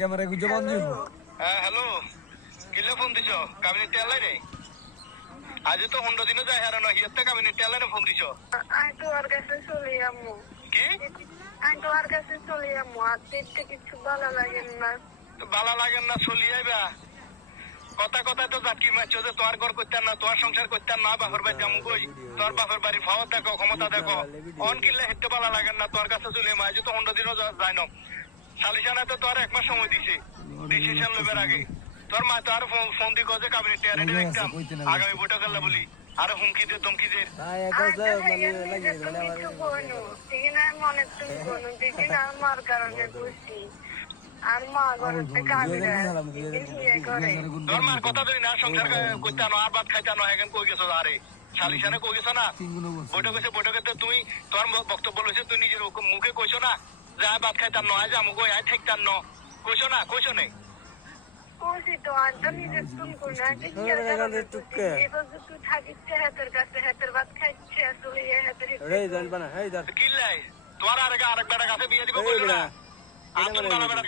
Camera গুজে বন্ধ হইব। হ্যাঁ হ্যালো, কিলে ফোন দিছ? কাবিনেট টেলাই নেই আজ তো 15 দিনও যায় হারানো হিয়াতে কাবিনেট টেলাই ফোন দিছ আমি তোমার কাছে চলে যাবো। কি? আমি তোমার কাছে চলে যাবো। আর দেখতে কিছু ভালো লাগে না। বালা লাগেন না চলি আইবা কথা কথায় তো জাকি মারছো যে তোর ঘর করতেন না, তোর সংসার করতেন না, বাপের বাড়ি যাবো কই, তোর বাপের বাড়ি ফাওয়ার দেখো, ক্ষমতা দেখো, অন কিনলে হেঁটে বালা লাগেন না তোর কাছে চলে আজ তো 15 দিনও যায় না। সালিশানা তো তোর 1 মাস সময় দিছে ডিসিশন লইবার আগে। তোর মা তো আর ফোন দি গজে কাবিনেট টেয়ারে দেখতাম আগামী বৈঠক করলে বলি আর হুমকি দে ধমকি দে। মনে তুমি কোনো দেখি না আমার কারণে বুঝছি। আর মা ঘরেতে কাবিরা করে। তোর মার কথা ধরি না, সংসার করতে আনো আর ভাত খাইতে আনো, এখন কই গেছো? আরে সালিশানে কই গেছো না? বৈঠক হয়েছে, বৈঠকে তুই তোর বক্তব্য লইছে, তুই নিজের মুখে কইছো না যা ভাত খাইতাম ন, আজ আমুক আয় ঠেকতাম ন, কইছো না? কইছো নেই? কইছি তো, আর তো নিজের তুমি কই না। তুই থাকিস হাতের কাছে, হাতের ভাত খাইছে আসলে হাতের কিল্লাই তোর আরেক বেটা কাছে বিয়ে দিব কইলো না? আর তুমি বালা বেটা